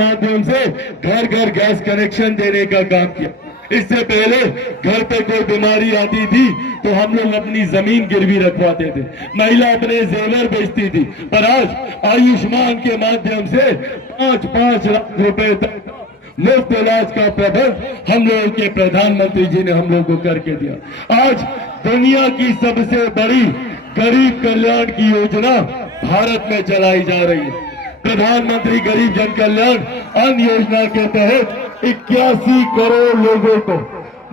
माध्यम से घर घर गैस कनेक्शन देने का काम किया। इससे पहले घर पे कोई बीमारी आती थी तो हम लोग अपनी जमीन गिरवी रखवाते थे, महिला अपने जेवर बेचती थी। पर आज आयुष्मान के माध्यम से 5-5 लाख रुपए तक मुफ्त इलाज का प्रबंध हम लोगों के प्रधानमंत्री जी ने हम लोग को करके दिया। आज दुनिया की सबसे बड़ी गरीब कल्याण की योजना भारत में चलाई जा रही है। प्रधानमंत्री गरीब जन कल्याण अन्न योजना के तहत 81 करोड़ लोगों को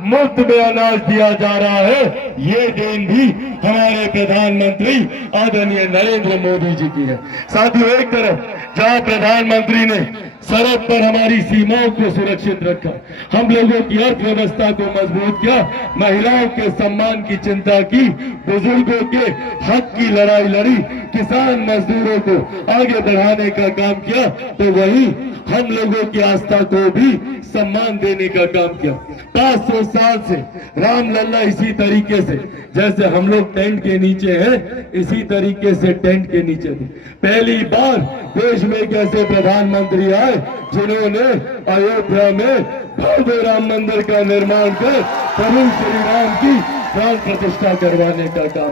मुफ्त में अनाज दिया जा रहा है। ये देन भी हमारे प्रधानमंत्री आदरणीय नरेंद्र मोदी जी की है। साथियों, एक तरफ जहां प्रधानमंत्री ने सरहद पर हमारी सीमाओं को सुरक्षित रखा, हम लोगों की अर्थव्यवस्था को मजबूत किया, महिलाओं के सम्मान की चिंता की, बुजुर्गों के हक की लड़ाई लड़ी, किसान मजदूरों को आगे बढ़ाने का काम किया, तो वही हम लोगों की आस्था को भी सम्मान देने का काम किया। 500 साल से रामलला इसी तरीके से, जैसे हम लोग टेंट के नीचे हैं, इसी तरीके से टेंट के नीचे थे। पहली बार देश में एक ऐसे प्रधानमंत्री आए जिन्होंने अयोध्या में भव्य राम मंदिर का निर्माण कर प्रभु श्री राम की प्राण प्रतिष्ठा करवाने का काम।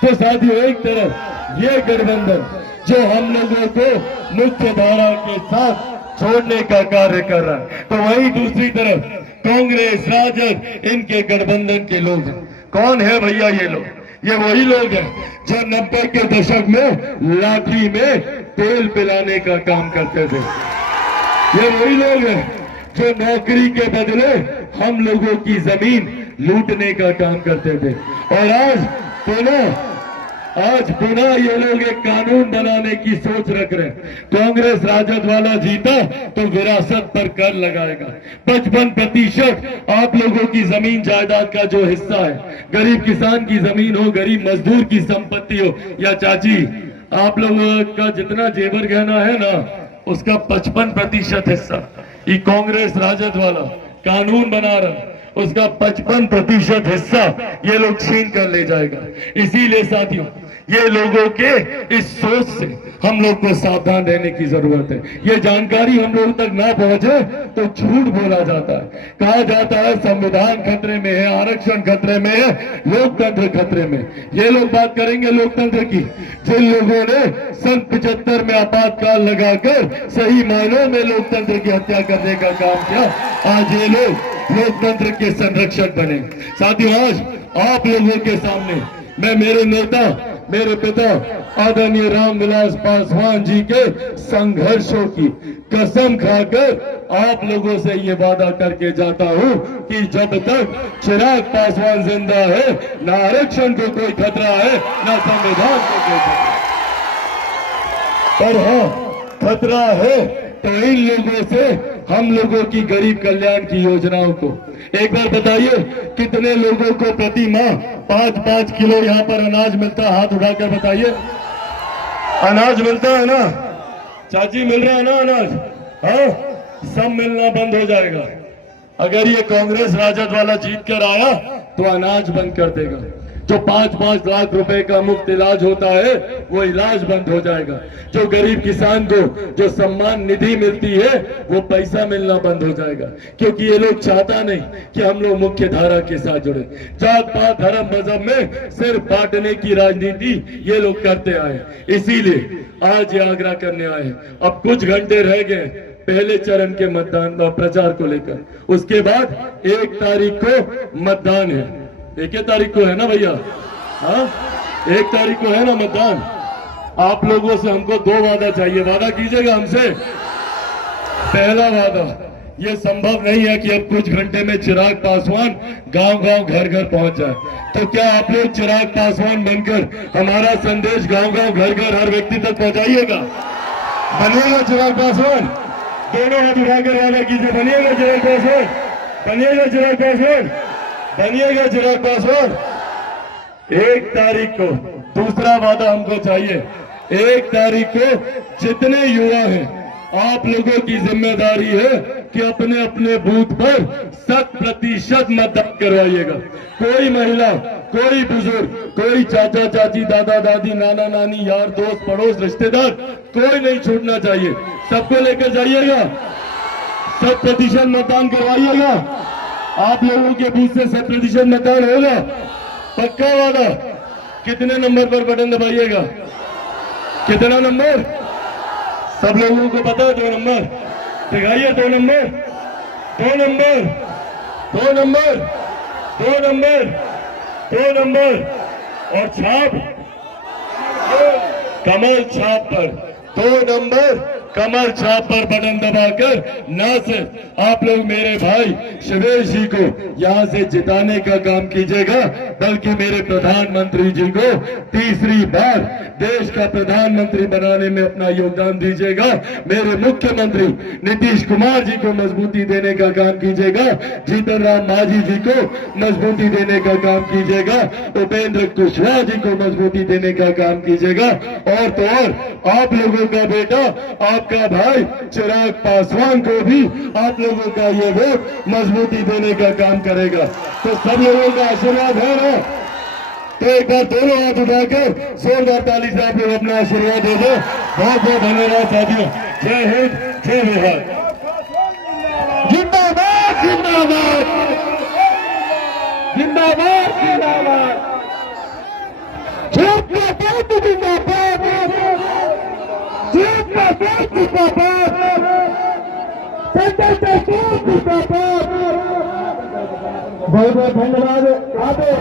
तो साथियों, एक तरफ ये गठबंधन जो हम लोगों को मुख्य धारा के साथ छोड़ने का कार्य कर रहा है, तो वहीं दूसरी तरफ कांग्रेस, राजद, इनके गठबंधन के लोग हैं। कौन है भैया ये लोग? ये वही लोग हैं जो 90 के दशक में लाठी में तेल पिलाने का काम करते थे। ये वही लोग हैं जो नौकरी के बदले हम लोगों की जमीन लूटने का काम करते थे। और आज पुनः ये लोग एक कानून बनाने की सोच रख रहे हैं। कांग्रेस राजद वाला जीता तो विरासत पर कर लगाएगा। 55% आप लोगों की जमीन जायदाद का जो हिस्सा है, गरीब किसान की जमीन हो, गरीब मजदूर की संपत्ति हो, या चाची आप लोगों का जितना जेवर गहना है ना, उसका 55% हिस्सा ये कांग्रेस राजद वाला कानून बना रहा, उसका 55% हिस्सा ये लोग छीन कर ले जाएगा। इसीलिए साथियों, ये लोगों के इस सोच से हम लोग को सावधान रहने की जरूरत है। ये जानकारी हम लोग तक ना पहुंचे तो झूठ बोला जाता है, कहा जाता है संविधान खतरे में है, आरक्षण खतरे में है, लोकतंत्र खतरे में। ये लोग बात करेंगे लोकतंत्र की, जिन लोगों ने सन 75 में आपातकाल लगाकर सही मायनों में लोकतंत्र की हत्या करने का काम किया, आज ये लोग लोकतंत्र के संरक्षक बने। साथियों, आज आप लोगों के सामने मैं मेरे नेता, मेरे पिता आदरणीय रामविलास पासवान जी के संघर्षों की कसम खाकर आप लोगों से ये वादा करके जाता हूं कि जब तक चिराग पासवान जिंदा है, ना आरक्षण को कोई खतरा है, ना संविधान को कोई खतरा। पर हाँ, खतरा है तो इन लोगों से हम लोगों की गरीब कल्याण की योजनाओं को। एक बार बताइए, कितने लोगों को प्रति माह 5-5 किलो यहाँ पर अनाज मिलता है? हाथ उठाकर बताइए। अनाज मिलता है ना चाची? मिल रहा है ना अनाज? हाँ, सब मिलना बंद हो जाएगा। अगर ये कांग्रेस राजद वाला जीत कर आया तो अनाज बंद कर देगा। जो 5-5 लाख रुपए का मुफ्त इलाज होता है वो इलाज बंद हो जाएगा। जो गरीब किसान को जो सम्मान निधि मिलती है वो पैसा मिलना बंद हो जाएगा। क्योंकि ये लोग चाहता नहीं कि हम लोग मुख्य धारा के साथ जुड़े। जात पात धर्म मजहब में सिर्फ बांटने की राजनीति ये लोग करते आए, इसीलिए आज ये आग्रह करने आए। अब कुछ घंटे रह गए पहले चरण के मतदान और प्रचार को लेकर, उसके बाद 1 तारीख को मतदान है। 1 तारीख को है ना भैया? हाँ, 1 तारीख को है ना मतदान। आप लोगों से हमको 2 वादा चाहिए। वादा कीजिएगा हमसे। पहला वादा, ये संभव नहीं है कि अब कुछ घंटे में चिराग पासवान गांव-गांव घर-घर पहुंच जाए। तो क्या आप लोग चिराग पासवान बनकर हमारा संदेश गांव-गांव घर-घर हर व्यक्ति तक पहुंचाइएगा? बनिएगा चिराग पासवान? दोनों हाथ उठाकर वादा कीजिए, बनिएगा चिराग पासवान? बनिएगा चिराग पासवान? बनिएगा चिराग पासवान? 1 तारीख को दूसरा वादा हमको चाहिए। 1 तारीख को जितने युवा हैं, आप लोगों की जिम्मेदारी है कि अपने अपने बूथ पर 100% मतदान करवाइएगा। कोई महिला, कोई बुजुर्ग, कोई चाचा चाची, दादा दादी, नाना नानी, यार दोस्त, पड़ोस, रिश्तेदार, कोई नहीं छूटना चाहिए। सबको लेकर जाइएगा, 100% मतदान करवाइएगा। आप लोगों के बीच से 100% मतदान होगा, पक्का वादा। कितने नंबर पर बटन दबाइएगा? कितना नंबर? सब लोगों को पता है 2 नंबर। दिखाइए 2 number, 2 number, 2 number, 2 number, 2 number. और छाप कमल छाप पर 2 नंबर कमल छाप पर बटन दबाकर न सिर्फ आप लोग मेरे भाई शिवेश जी को यहां से जिताने का काम कीजिएगा, बल्कि मेरे प्रधानमंत्री जी को तीसरी बार देश का प्रधानमंत्री बनाने में अपना योगदान दीजिएगा। मेरे मुख्यमंत्री नीतीश कुमार जी को मजबूती देने का काम कीजिएगा, जीतन राम मांझी जी को मजबूती देने का काम कीजिएगा, उपेंद्र कुशवाहा जी को मजबूती देने का काम कीजिएगा। और तो और आप लोगों का बेटा, आपका भाई चिराग पासवान को भी आप लोगों का ये वोट मजबूती देने का काम करेगा। तो सब लोगों का आशीर्वाद है ना? तो एक बार दोनों हाथ उठाकर जोरदार ताली से आप लोग अपना आशीर्वाद दे दो। बहुत बहुत धन्यवाद साथियों। जय हिंद, जय बिहार। जिंदाबाद, जिंदाबाद, जिंदाबाद, जिंदाबाद, जिंदाबाद, जिंदाबाद। बहुत बहुत धन्यवाद। आगे